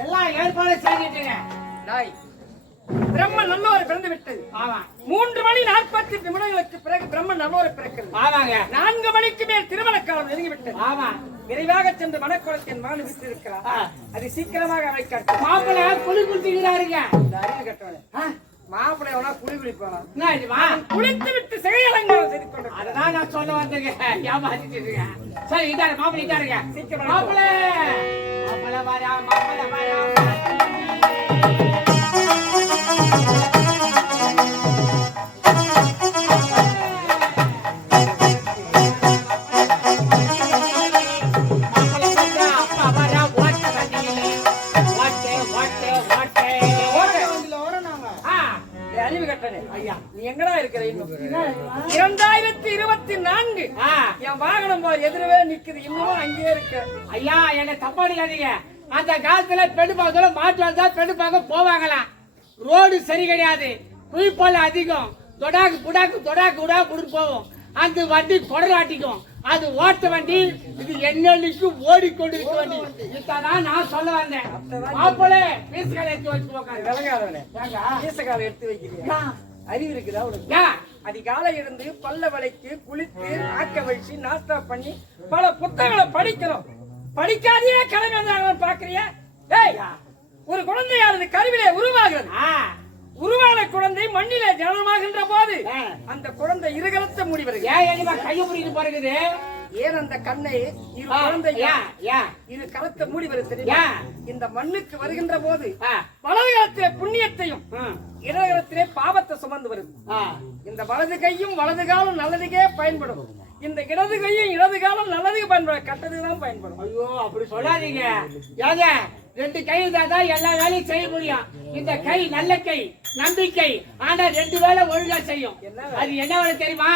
எல்லாம் ஏற்பாடு செஞ்சுட்டுங்க நாய். பிரம்ம நல்லோர் பிறந்து விட்டது ஆமா மூன்று மணி நாற்பத்தி நிமிடங்களுக்கு பிறகு பிரம்ம நல்லோர் பிறக்கிறது. ஆமாங்க. நான்கு மணிக்கு மேல் திருமண காலம் நெருங்கிவிட்டது. ஆமா விரைவாக சென்று மனக்குளத்தின் மகன் விட்டு இருக்கிறார். அது சீக்கிரமாக அமைக்கட்டும் மாப்பிள்ளை குளி குளிச்சுக்கிறாருங்க. இந்த அறிவு கட்டவனே மாப்பிள்ளை எவனா என்ன இதுவா குளித்து விட்டு சிகை அலங்காரம் செய்து கொண்டு அததான் நான் சொல்ல வந்தேங்க. ஏமாத்திட்டு இருக்கேன் சரி இதாரு மாப்பிள்ளை இதாருங்க சீக்கிரம் மாப்பிள்ளை! மாப்பிள்ளை இரண்டாயிரத்தி இருபத்தி நான்கு. என் வாகனம் எதிரவே நிக்குது. இன்னமும் அங்கேயே இருக்க. ஐயா என்ன தப்பா அடிக்காதீங்க அந்த காலத்துல பெண்ணு பார்க்கல மாட்டு வந்தா பெண்ணு பார்க்க போவாங்களாம் ரோடு சரி கிடையாது. குயிப்பால் அதிகம். தொடாக்கு புடாக்கு தொடாக்கு உடா குடுத்து போவோம். அந்த வண்டி குடலாட்டிக்கும் அது ஓட்ட வண்டி இது என்னன்னைக்கு ஓடிக்கொண்டிருக்க வண்டி. இதான் நான் சொல்ல வந்தேன். மாப்பிள்ளை பீஸ் கடை எடுத்து வச்சு? ஈசகால எடுத்து வைக்கிறியா யா, அறிவு இருக்குதா உனக்கு? அதிகாலை இருந்து பல்ல வளைக்கு குளித்து ஆக்க வச்சு நாஸ்தா பண்ணி பல புத்தகங்களை படிக்கிறோம். படிக்காதே கிளம்பி பாக்குறியா ஏய் ஒரு குழந்தையானது கருவிலே உருவாகிறது. உருவான குழந்தை மண்ணிலே ஜனனமாகின்ற போது. அந்த குழந்தை இருகலத்த மூடி வருகிறது. ஏன் கையை பிடிக்கிட்டு போறது ஏன் அந்த கண்ணை இரு குழந்தை இது கலத்த மூடி வருது தெரியுமா. இந்த மண்ணுக்கு வருகின்ற போது வலது காலத்திலே புண்ணியத்தையும் ம், இடகலத்திலே பாவத்தை சுமந்து வருது. இந்த வலது கையும் வலது காலம் நல்லதுக்கே பயன்படும். இந்த இடது கையும் இடது காலம் நல்லதுக்கு பயன்படும் கட்டதுக்கு பயன்படும். ஐயோ அப்படி சொல்லாதீங்க. ஏங்க ரெண்டு கை இருந்தா தான் எல்லா வேலையும் செய்ய முடியும். இந்த கை நல்ல கை நம்பிக்கை. ஆனா ரெண்டு வேலை ஒழுங்கா செய்யும். அது என்ன வேலை தெரியுமா?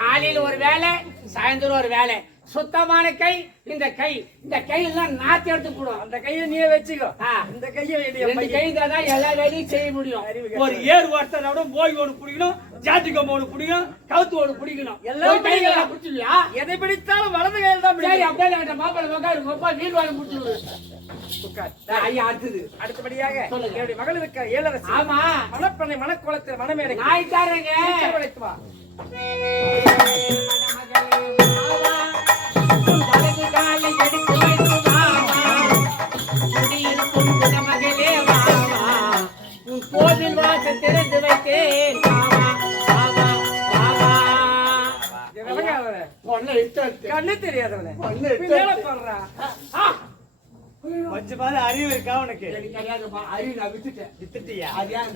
காலையில ஒரு வேலை சாயந்தரம் ஒரு வேலை. சுத்தமான கை இந்த கை. இந்த கை எல்லாம் நாத்தி எடுத்து போடும் அந்த கையை நீயே வச்சுக்கோ. இந்த கையை ரெண்டு தான் எல்லா வேலையும் செய்ய முடியும். ஒரு ஏர் ஓட்டத்தோட போய் ஒன்று பிடிக்கணும் ஜாதி கொம்பு ஒன்று பிடிக்கணும் கவுத்து ஒன்று பிடிக்கணும் எல்லாம் ஒரு கைகளை பிடிக்கலாம். பிடிச்சிருவியா எதை பிடித்தாலும் வலது கையில் தான் பிடிக்கும் அப்படியே வேண்டாம் மாப்பிள்ளை உட்காரு அப்பா வீடு வாங்கி உட்கார். ஐயா அடுத்தது அடுத்தபடியாக. என்னுடைய மகள் இருக்க ஏழரசி. ஆமா. மணப்பண்ணை மணக்குளத்தில் மணமேடை நாய் தாரங்க. சீக்கிரம் அழைத்து வா. பொண்ணை இட்டு வந்து. கண்ணு தெரியாதவனே. கொஞ்சம் பாரு அறிவு இருக்கா உனக்கு? அறிவு நான் விட்டுட்டேன். வித்துட்டியா?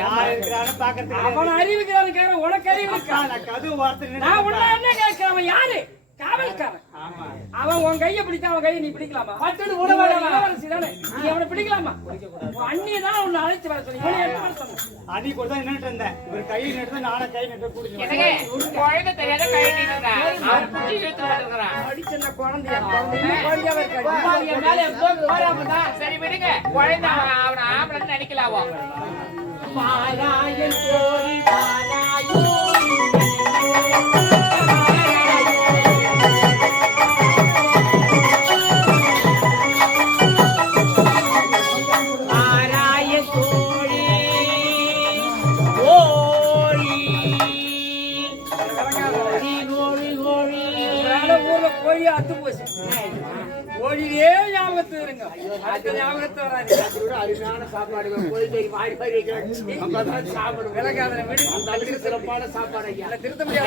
யார் இருக்கிறான்னு பாக்கிறதுக்கு அவன் உனக்கு அறிவு இருக்கா? நான் கதவு வார்த்தை நான் உன்ன என்ன கேட்கிறேன் அவன் யாரு? காவல்காரன். ஆமா. அவன் உன் கையை பிடித்தா அவன் கையை நீ பிடிக்கலாமா? இளவரசி தானே. நீ அவனை பிடிக்கலாமா? உன் அண்ணியை தான் உன்னை அழைத்து வர சொல்லி? அடி கொடுத்தா நின்னுட்டு இருந்தேன். ஒரு கை நட்டு நானும் கை எனக்கு குழந்தை தெரியாத குழந்தையா? குழந்தை? சரி விடுங்க. அவன் அவனை ஆம்பளைன்னு நினைக்கலாவோ? பாலாயன் கோரி பாலாயோ Iya, iya, iya. அருமையான சாப்பாடு கறி வாடி வாடி அப்பதான் அளவுக்கு சிறப்பான சாப்பாடு ஐயா.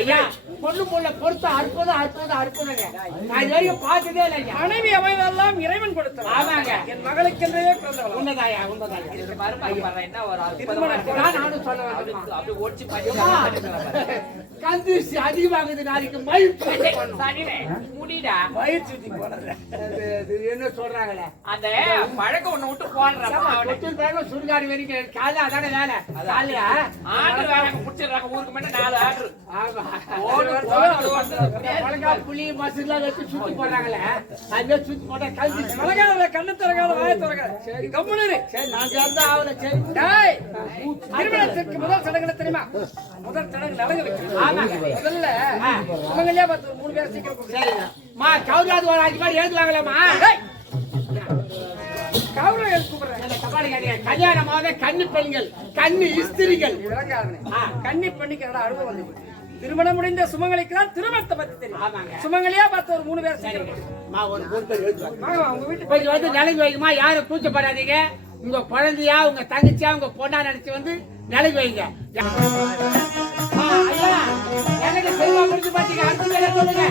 ஐயா பொண்ணு பொண்ணு பொறுத்த அற்புதம் அற்புதம் அற்புதங்க. நான் இது வரைக்கும் பார்த்ததே இல்லை மனைவி அமைவெல்லாம் இறைவன் கொடுத்தவன் ஆமாங்க. என் மகளுக்கென்றே பிறந்தவள். உண்மைதாயா உண்மைதாயா என்ன ஒரு நான் நானும் சொல்ல வந்தேன் அப்படியே ஒடிச்சு பண்ணி கந்து அதிகமாகுது நாளைக்கு மயில் முடிடா. மயிர் சுத்தி போனது என்ன சொல்றாங்களே? அந்த பழக்கம் ஒண்ணு விட்டு அவனை தொட்டில் பேரும் சுடுகாடு வரைக்கும் காலைல அதான வேலை? காலையா ஆர்டர் வேலை முடிச்சிடுறாங்க ஊருக்கு மட்டும் நாலு ஆர்டர் ஆமா. ஓடு போடு வந்து மிளகா புளி மசுலாம் வச்சு சுத்தி போடுறாங்களே? அதுவே சுத்தி போட்டா கல்வி மலகாத கண்ணு திறக்காத வாய திறக்காத கம்முனு. சரி நான் சேர்ந்தா அவளை சரி. டேய், திருமணத்திற்கு முதல் சடங்குல தெரியுமா? முதல் சடங்கு நலங்கு வைக்கணும் ஆமாங்க. முதல்ல பார்த்து மூணு பேர் சீக்கிரம் கூப்பிடு. சரிங்க. மா கவுராது ஒரு அஞ்சு பேர் ஏத்துவாங்களேம்மா கல்யாணமாக கன்னி பெண்கள் கன்னி இஸ்திரிகள். கன்னி பெண்ணுக்கு என்னடா அனுபவம் வந்து திருமணம் முடிந்த சுமங்கலிக்கு தான் திருமணத்தை பத்தி தெரியும். சுமங்கலியா பார்த்த ஒரு மூணு பேர் சேர்ந்து வந்து நிலைக்கு வைக்குமா யாரும் கூச்சப்படாதீங்க. உங்க குழந்தையா உங்க தங்கச்சியா உங்க பொண்ணா நினைச்சு வந்து நிலைக்கு வைங்க. எனக்கு செல்வா முடிச்சு பாத்தீங்க. அடுத்த சொல்லுங்க.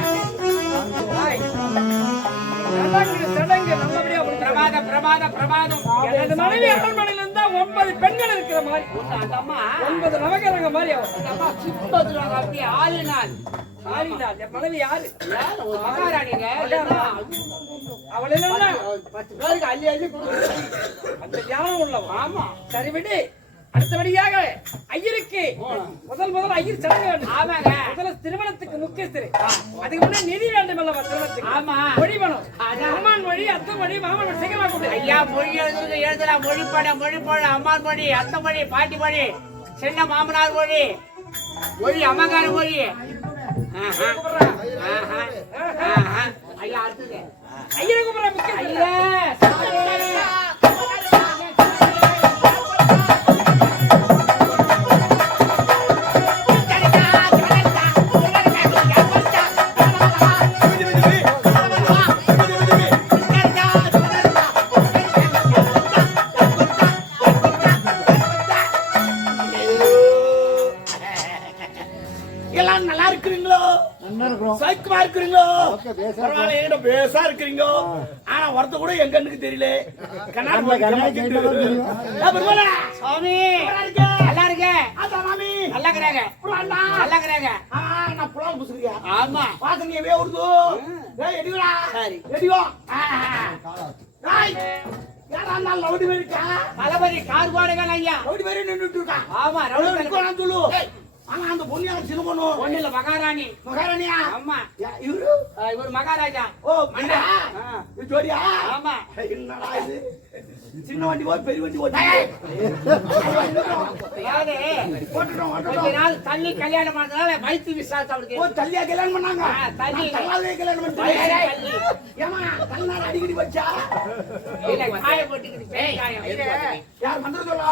பிரமாதம் பிரமாதம் பிரமாதம் எனது மனைவி அரண்மனையில இருந்தா ஒன்பது பெண்கள் இருக்கிற மாதிரி. அந்த அம்மா. ஒன்பது நவகிரக மாதிரி அவன் அம்மா சிப்பத்துறாங்க அப்படியே ஆளினால். ஆளினாள் என் மனைவி யாரு? மகாராணிங்க. அவள் என்ன பத்து பேருக்கு அள்ளி அள்ளி அந்த ஞானம் உள்ளவன் ஆமா. சரி விடு. அடுத்தபடியாக ஐயருக்கு முதல் முதல் ஐயர் சடங்கு வேண்டும். ஆமாங்க. முதல்ல திருமணத்துக்கு முக்கியஸ்தர். அதுக்கு முன்னாடி நிதி வேண்டும் அல்லவா திருமணத்துக்கு? ஆமா. மொழி வேணும். அம்மான் மொழி அத்தை மொழி மாமன் மொழி சீக்கிரமா கொடு ஐயா மொழி எழுதுறது எழுதலாம். மொழி பட மொழி போட அம்மான் மொழி அத்தை மொழி பாட்டி மொழி சின்ன மாமனார் மொழி மொழி அம்மங்கார மொழி. ஐயா அடுத்தது. ஐயரை கூப்பிடுற முக்கிய ஐயா சாமி. நல்லா இருக்கிறீங்களோ சைக்கமா இருக்கிறீங்களோ பரவாயில்ல என்கிட்ட பேசா இருக்கிறீங்க ஆனா ஒருத்த கூட என் கண்ணுக்கு தெரியல சாமி நல்லா இருக்கே? மாமி. நல்லா இருக்கிறாங்க. நல்லா இருக்கிறாங்க ஆ, நான் புலால் பூசுறியா? ஆமா வாசனையவே வருது. ஏய், எடிகளா? சரி. இருந்தாலும் ரவுடி மாதிரி கார் பாடுகள் ஐயா ரவுடி மாதிரி நின்னுட்டு இருக்கா. ஆமா ரவுடி சொல்லு. ஆனா அந்த பொண்ணு எனக்கு சின்ன பொண்ணு. ஒண்ணு இல்ல மகாராணி மகாராணியா? ஆமா இவரு? இவர் மகாராஜா ஓ, மண்டா. இது ஜோடியா? ஆமா என்னடா இது? சின்ன வண்டி போய் பெரிய வண்டி ஓட்டி நாள் தள்ளி கல்யாணம் பண்ணதுனால வயிற்று விசாரிச்சு அவருக்கு ஓ தள்ளியா கல்யாணம் பண்ணாங்க தள்ளி. தள்ளாவே கல்யாணம் தள்ளி. ஏமா தள்ளார அடிக்கடி வச்சா இல்ல, காய போட்டுக்கிட்டு பேய் காயம். யார் மந்திர சொல்லா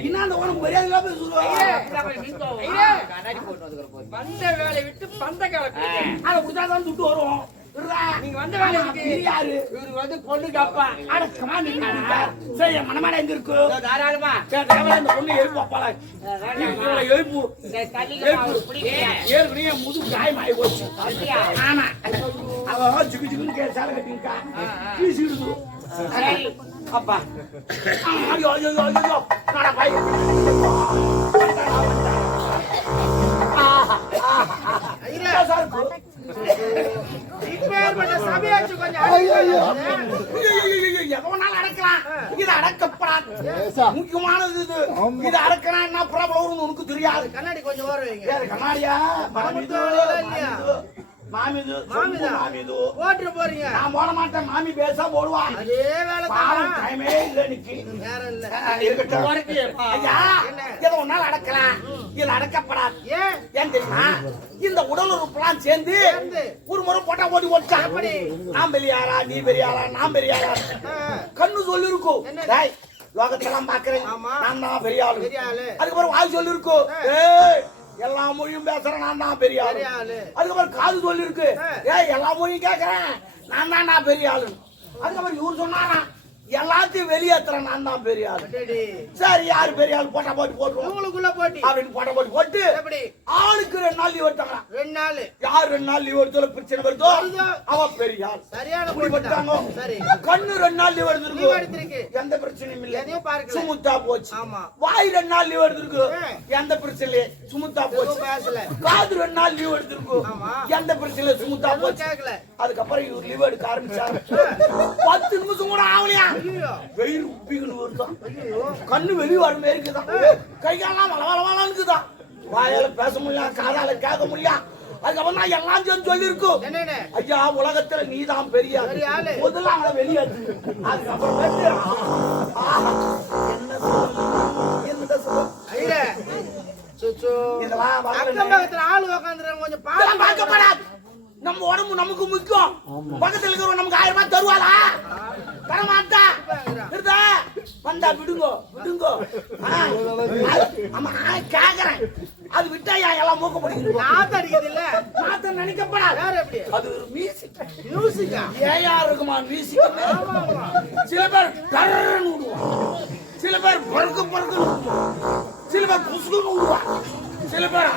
இன்னும் அந்த உனக்கு மரியாதை இல்லாம சொல்லுவா வந்த வேலையை விட்டு பந்த கால அத குஜாதான் துட்டு வரும் இருடா. நீங்க வந்த வேலையை ஆமா, விட்டு. இது யாரு? இவரு வந்து பொண்ணுக்கு அப்பா அட கமா நின்னு சரி என் மனமாட எங்க இருக்கு தாராளமா. இந்த பொண்ணு எழுப்பு அப்பால எழுப்பு? ஏற்கனவே போச்சு? ஆமா. அவ ஜிகு ஜிகுன்னு கே சாலை கட்டிருக்கா வீசிடுது சரி. அப்பா. ஐயோ ஐயோ ஐயோ ஐயோ. நாடா முக்கியமானது இது. இது அடக்கலாம் என்ன ப்ராப்ளம் உனக்கு தெரியாது. கண்ணாடி கொஞ்சம் வேற கண்ணாடியா? மாமிது இல்லையா? மாமிது. மாமிதா? மாமிது. ஓட்டு போறீங்க. நான் போட மாட்டேன். மாமி பேசா போடுவா. அதே வேலை தான். டைமே இல்ல நிக்கி நேரம் இல்ல. இருக்கட்டும். ஐயா இதை ஒன்னால அடக்கலாம். இது அடக்கப்படாது. ஏன்? தெரியுமா? இந்த உடல் உறுப்புலாம் சேர்ந்து. ஒரு முறை போட்டா ஓடி ஓடிச்சா? எப்படி? நான் பெரியாரா? நீ பெரியாரா? நான் பெரியாரா? கண்ணு சொல்லி இருக்கும் என்ன? டேய் லோகத்தெல்லாம் பாக்குறேன். நான் தான் பெரிய ஆளு பெரிய ஆளு. அதுக்கப்புறம் வாய் சொல்லி இருக்கும் ஏய் எல்லா மொழியும் பேசுறேன் நான் தான் பெரிய ஆளு. அதுக்கப்புறம் காது சொல்லி இருக்கு ஆ. ஏய் எல்லா மொழியும் கேக்குறேன். நான் தான் நான் பெரிய ஆளு அதுக்கப்புறம் இவர் சொன்னாரா எல்லாத்தையும் வெளியேத்துறேன் நான் தான் பெரிய ஆளு. சரி யாரு பெரிய ஆளு? போட்டா போட்டு போட்டுருவோம். இவங்களுக்குள்ள போட்டி. அப்படின்னு போட்டா போட்டு போட்டு எப்படி? ஆளுக்கு ரெண்டு நாள் லீவ் எடுத்தாங்க ரெண்டு நாள். யார் ரெண்டு நாள் லீவ் எடுத்தாலும் பிரச்சனை வருதோ. அவன் பெரிய ஆள். சரியான. பட்டாங்க? சரி. கண்ணு ரெண்டு நாள் லீவ் எடுத்திருக்கு. எந்த பிரச்சனையும் இல்ல. எதையும் பார்க்கல. சுமுத்தா போச்சு. ஆமா. வாய் ரெண்டு நாள் லீவ் எடுத்திருக்கு. எந்த பிரச்சனை இல்ல. சுமுத்தா போச்சு. பேசல. காது ரெண்டு நாள் லீவ் எடுத்திருக்கு. ஆமா. எந்த பிரச்சனை இல்ல. சுமுத்தா போச்சு. அதுக்கப்புறம் இவர் லீவ் எடுக்க ஆரம்பிச்சாரு. பத்து நிமிஷம் கூட ஆகலையா? வெயில் உப்பிக்கணும் வருதான் கண்ணு வெளிய வர மாதிரி இருக்குதான் கைகாலாம் வள வள வளன்னு இருக்குதான் வாயால பேச முடியல காதால கேட்க முடியல அதுக்கப்புறம் நான் எல்லாம் சொல்லியிருக்கோம். என்னென்ன ஐயா உலகத்துல நீதான் பெரிய ஆளு. பெரிய ஆளு. முதல்ல அவனை வெளியேற்று அதுக்கப்புறம் என்ன பாத்து பார்க்கப்படாது. நம்ம உடம்பு நமக்கு முக்கியம். பக்கத்துல இருக்கிறவங்க நமக்கு ஆயிரம் ரூபாய் தருவாளா? தரமாட்டா இப்ப வந்தா விடுங்கோ விடுங்கோ. ஆமா கேக்குறேன். அது விட்டாயா? எல்லாம் மூக்க பிடிக்கிறோம் நாத்து அடிக்குது இல்ல. மாத்த நினைக்கப்படாது வேற எப்படி? அது மியூசிக் மியூசிக்கா ஏயா இருக்குமா மியூசிக் சில பேர் டர்ன்னு விடுவான் சில பேர் பறக்கு பறக்கு சில பேர் புசுக்குன்னு விடுவான் சில பேர்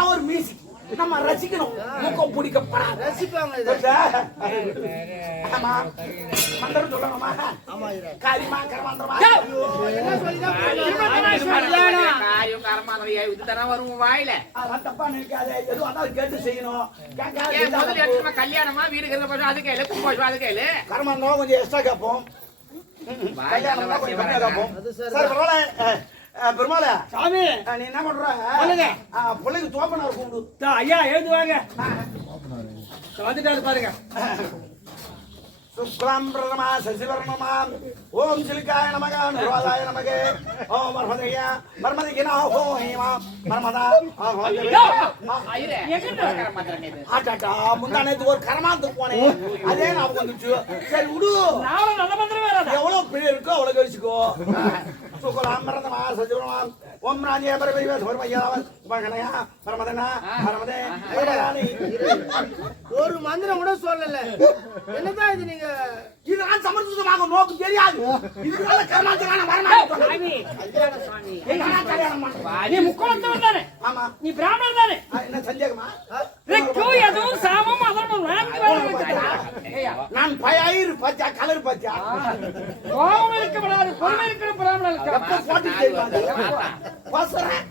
அவர் மியூசிக் நம்ம ரசிக்கணும். மூக்கம் பிடிக்கப்படாது. ரசிப்பாங்க இது. ஆமா. மந்திரம் சொல்லணுமா காரியமா கரமாந்திரமா இதுதானே வரும் வாயில? அதெல்லாம் தப்பா நினைக்காத. எதுவும் அதான் கேட்டு செய்யணும். முதல்ல எடுத்துமா கல்யாணமா? வீடு இருக்கிற பட்சம் அது கேளு கும்போஷம் அது கேளு. கரமாந்திரம் கொஞ்சம் எக்ஸ்ட்ரா கேட்போம். கொஞ்சம் கம்மியா சரி. பரவாயில்ல. பெருமாளே. சாமி. நீ என்ன பண்ற சொல்லுங்க. பிள்ளைக்கு தோப்பனார் கூப்பிடு தா, ஐயா எழுதுவாங்க வந்துட்டாரு பாருங்க. சுக்லாம் பிரதமா சசிவர்ணமா. ஓம் சிலிக்காய நமக நிர்வாதாய நமக. ஓம் மர்மதையா மர்மதிகினா ஹோ ஹேமா. மர்மதா. ஆட்டாட்டா முந்தானத்து ஒரு கரமாந்துக்கு போனேன் அதே ஞாபகம் வந்துச்சு. சரி விடு எவ்வளவு பேர் இருக்கோ அவ்வளவு கழிச்சுக்கோ. శుక్లాం భరతమా సజులమాం ஓம் ராஜே பரபரிவ சோர்மையாவன் மகனையா பரமதனா பரமதே பரமதானி ஒரு மந்திரம் கூட சொல்லல. என்னதான் இது நீங்க இது நான் சமர்ப்பிதமாக நோக்கு தெரியாது. நீ முக்குளத்தவன் தானே? ஆமா. நீ பிராமணன் தானே? என்ன சந்தேகமா? எதுவும் சாமம் அதனும். நான் பயிர் பச்சா கலர் பச்சா. கோபம் இருக்கப்படாது பொறுமை இருக்கிற போட்டு பசறேன்.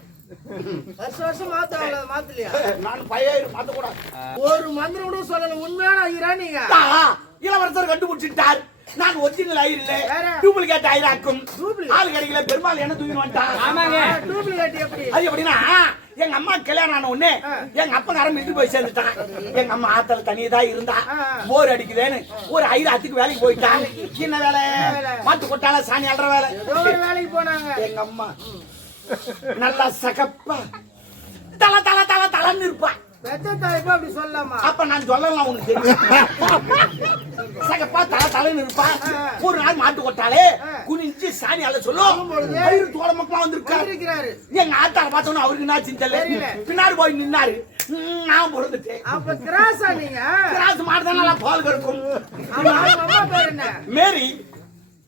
வருஷம் வருஷம் மாத்தாங்களா மாத்தலையா? நான் பயிர் மாத்த கூடாது ஒரு மந்திரம் கூட சொல்லல உண்மையான ஐயரா நீங்க? இளவரசர் கண்டுபிடிச்சிட்டார். நான் ஒரிஜினல் ஆயிர் இல்ல? டூப்ளிகேட் ஆயிராக்கும்? ஆள் கிடைக்கல பெருமாள் என்ன தூக்கி வந்துட்டான்? ஆமாங்க. டூப்ளிகேட் எப்படி? அது எப்படின்னா எங்க அம்மா கல்யாணம் ஆன உடனே எங்க அப்பா காரம் இட்டு போய் சேர்ந்துட்டான். எங்க அம்மா ஆத்தல தனியதா இருந்தா. போர் அடிக்குதுன்னு ஒரு ஐராத்துக்கு வேலைக்கு போயிட்டான். சின்ன வேலை? மாட்டு கொட்டால சாணி அல்ற வேலை. வேலைக்கு போனாங்க. எங்க அம்மா. நல்லா சகப்பா. தல தல தல தலன்னு இருப்பா. அப்படி சொல்லலாமா? அப்ப நான் சொல்லலாம் உனக்கு தெரியும். சகப்பா தல தலைன்னு இருப்பா. ஒரு நாள் மாட்டு கொட்டாலே குனிஞ்சு சாணி அள்ள சொல்லும்? வயிறு தோட மக்களா வந்திருக்காரு எங்க ஆத்தார பார்த்தோன்னு அவருக்கு என்ன சிந்தல. பின்னாடி போய் நின்னாரு. நான் பிறந்துட்டேன். அப்ப கிராஸா நீங்க? கிராஸ் மாடுதான் நல்லா பால் கறக்கும். மேரி.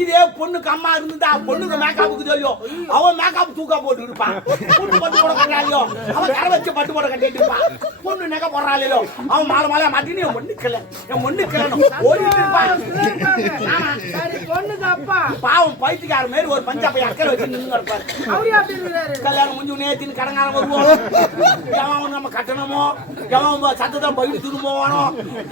இதே பொண்ணுக்கு அம்மா இருந்துட்டா பொண்ணுக்கு மேக்கப்புக்கு தெரியும். அவன் மேக்கப் தூக்கா போட்டு இருப்பான். பொண்ணு பட்டு போட கட்டாலியோ அவன் கரை வச்சு பட்டு போட கட்டிட்டு இருப்பான். பொண்ணு நெக்க போடுறாளியோ? அவன் மாலை மாலையா மாட்டின்னு என் ஒண்ணு கிள என் ஒண்ணு கிளணும் ஓடிட்டு இருப்பான் பாவம் பைத்தியக்கார மாதிரி ஒரு பஞ்சாபை அக்கறை வச்சு நின்று இருப்பாரு கல்யாணம் முடிஞ்சு நேத்தின்னு கடங்காரம் வருவோம். எவன் நம்ம கட்டணமோ? எவன் சத்தத்தை போயிட்டு திரும்புவானோ?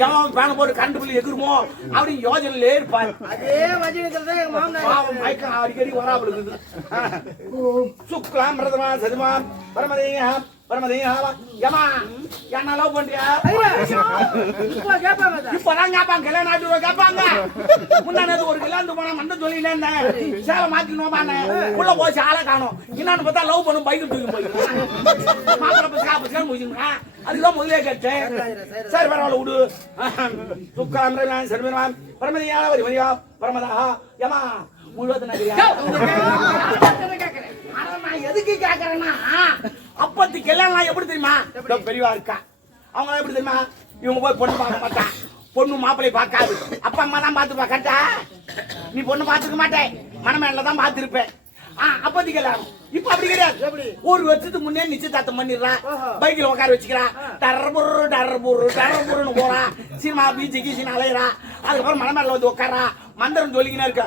எவன் பேன போட்டு கண்டு பிள்ளை எகிருமோ? அப்படின்னு யோஜனையிலே இருப்பார். அதே வஜனத்துல பாவம் மயக்கம் அடிக்கடி வராமல் இருக்குது சுக்லாம் பிரதமா சதுமா பரமதேயா பரமதேயா யமா என்ன லவ் பண்றியா? இப்ப கேட்பாங்க. இப்பதான் கேட்பாங்க கல்யாணம் ஆட்டு கேட்பாங்க முன்னாடி ஒரு கல்யாணம் போனா மண்ட சொல்லினே இருந்தேன் சேலை மாத்தினோமானே உள்ள போச்சு ஆளை காணும். என்னன்னு பார்த்தா லவ் பண்ணும் பைக்கில் தூக்கி போய் மாப்பிள்ள காப்பு அதுதான் முதலே கேட்டேன். சரி பரவாயில்ல விடு. துக்கம் சர்வம் பரமதியா வரி வரியா? பரமதா யமா எதுக்கு கேக்குறேன்னா அப்பத்தி கல்யாணம் எப்படி? தெரியுமா பெரியவா இருக்கா. அவங்க எப்படி தெரியுமா? இவங்க போய் பொண்ணு பார்க்க மாட்டான் பொண்ணு மாப்பிள்ளை பார்க்காது. அப்பா அம்மா தான் பார்த்துப்பா கரெக்டா? நீ பொண்ணு பார்த்துக்க மாட்டேன். மனமேல தான் பார்த்துருப்பேன். அப்பத்தி கல்யாணம் இப்ப அப்படி கிடையாது? ஒரு வருஷத்துக்கு முன்னே நிச்சயதார்த்தம் பண்ணிடுறான் ஆஹா. பைக்கில் உட்கார வச்சுக்கிறான் டர்புரு டர்புரு டர்புருன்னு போறான் சினிமா பீச்சு கீச்சின்னு அலையிறான் அதுக்கப்புறம் மனமேல வந்து உட்காரா. மந்திரம் சொல்லிக்கினே இருக்க.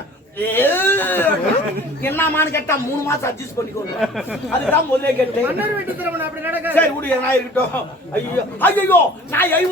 என்னமான்னு கேட்டா மூணு மாசம் அட்ஜஸ்ட் பண்ணிக்கோங்க. அதுதான் முதலே கேட்டேன். மன்னர் வீட்டு திருமணம் அப்படி நடக்க சரி விடு நான் இருக்கட்டும். ஐயோ ஐயோ நான் ஐயோ